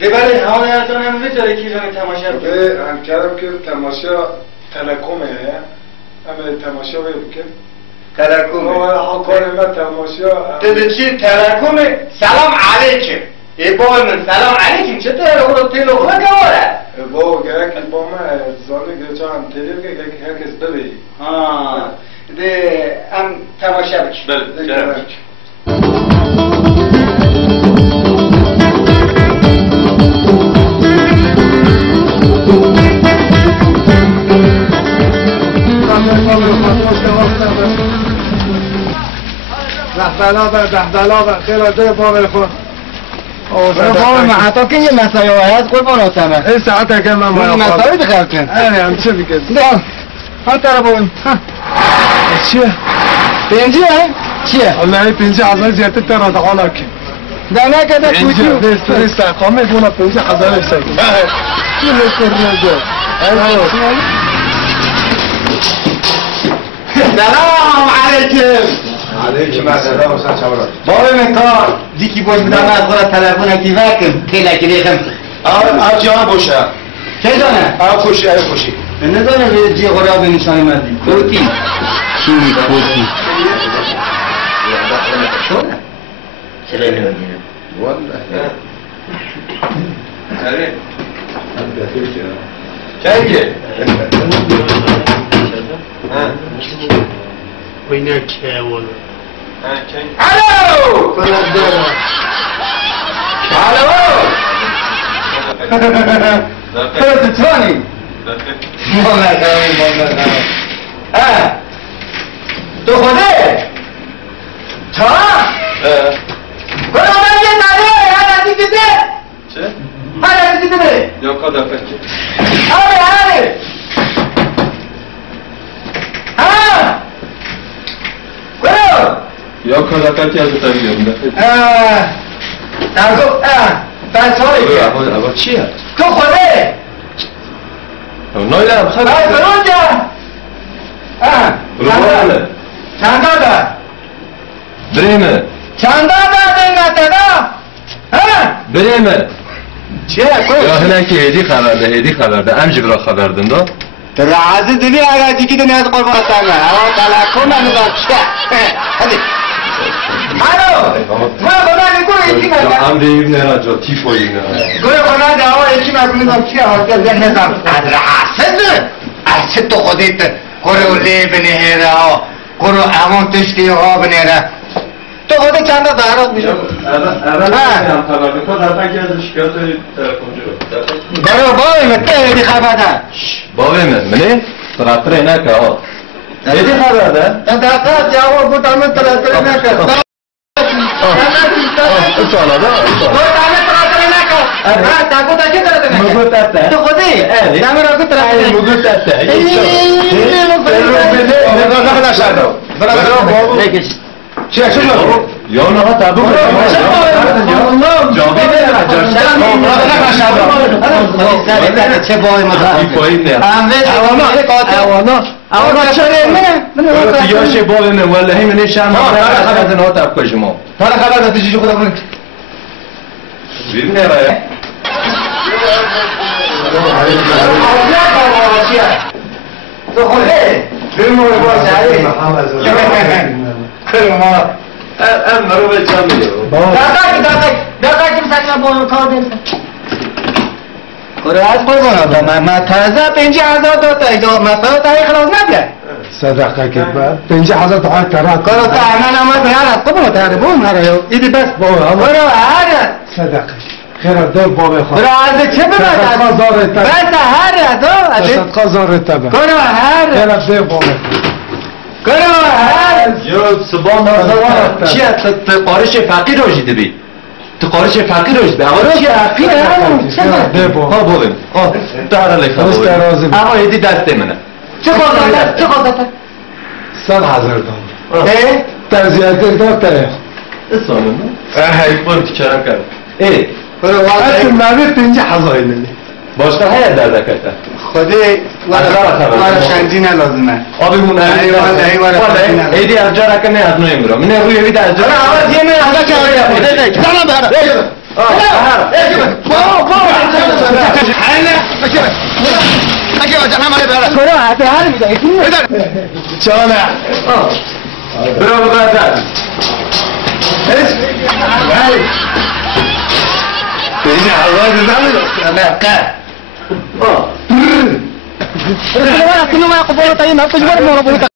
ببره حال هاتون هم بذاره که جان تماشا به همکارم که تماشا تلکومه همه تماشا بکن تلکومه ها کار ما تماشا دیده چی تلکومه سلام علیکم ای بای من سلام علیکم چطور رو تلو خواه گواره با گره که با من زانه گره هم تلیو که هر کس ببی ده هم تماشا بکن بله جرم بحبلا خیلی ده بابر خود بابا من حتی که یه مسایی هست قربان آتمه این ساعت که من این مسایی دخل کن هم چه بگید ها ترابون چیه؟ پنجی ها؟ چیه؟ والله 5000 زیادت تر از حالا که دانه که ده کوچیو دست قامه بونا 5000 بسید چی میکنه سلام علیکم علیکم السلام و سلام بابا من کار دیکی باش بدم از خورا تلفون کی وکم خیلی کلی خمسه آج جان باشه که دانه؟ خوشی خوشی ندانه به جی خورا به نشانی مردی کوتی چی می کوتی شونه چرا نمیدونم والله آره چنگه وينك يا ولد؟ الو الو توني والله كريم والله ها تو خده تا برو من یه نده هر ازی کده چه؟ هر ازی کده یا کادا فکر آره ها برو یا کادا فکر از تریوم نگو بسایی که اول چیه؟ تو خوده نایدم خیلی برو جا چند داده بریمه چند داده این نتدا بریمه چیه یا هنه که هیدی خبر ده هیدی خبر ده ام جبرا خبر دن دا تو رعازه دلی اگر دیگه دنیا از قربان سنگه اما تلکو منو داشته هدی الو ما بنا نگو یکی مگه ام ریم نه جا تیفوی نه گوی بنا ده آقا یکی مگه میدم چیه حاضر ده نظام از رعاسه اسه تو خودیت کرو لی بنهره ها کرو امون تشتی ها بنهره تو خودی چند تا دارات میشه اول هم خبر میکنم در تکی از شکایت تلفن جلو برو بای مته هدی خبر ده بابا منه تراتره نکه ها هیدی خبر ده دقیقات جواب بود همه تلاتره نکرد سوالا ده مگو تاته تو خودی دامه راگو تراته مگو تاته چه شد یا نه تابو چه بای اوانا چرا نه تیاش بال نه ولی همین نشان خبر نه تاب کجمو حالا خبر دادی چی خدا کنه ببین نه راه تو خوده بریم رو باشه بریم ما ام مرو به چند میگه دقیقی مسکن با کار دیم کره از قربان آدم من تازه 50,000 داده ایجا مثلا تاریخ خلاص نبیه صدقه که با 50,000 دعای ترات کارو تا امان آمد بیارد قبول تاره بون هره یو ایدی بس بابا برو هره صدقه خیر دل بابا خود برو از چه برد قازار تبا بس هره دو قازار تبا برو هره خیر دل بابا برو هره یا سبحان الله چیه تو قارش فقیر روشیده بی تو قارش فقیر روشیده برو چیه فقیره دل بابا ها بولیم داره لیخا درست رازی اما ایدی دسته منه چه قاضاته چه قاضاته 100,000 دلار در زیاده داده اسانه ای بون تکرم کرد ای برو اصل واقعا نوی 50,000 اینه باشتر هیت در دکتا خودی وارا شنجی نلازمه آبی مون ایدی از جا رکن نه از نو امرو من روی وید از جا آواز یه نه آقا چه آقا بده زنم بره بابا اگه آجان همه بیاره کنه حتی هر میده بدار چانه برو بقدر این حواظ نمیده که کنه کنه ما قبول تایی ما کجا برو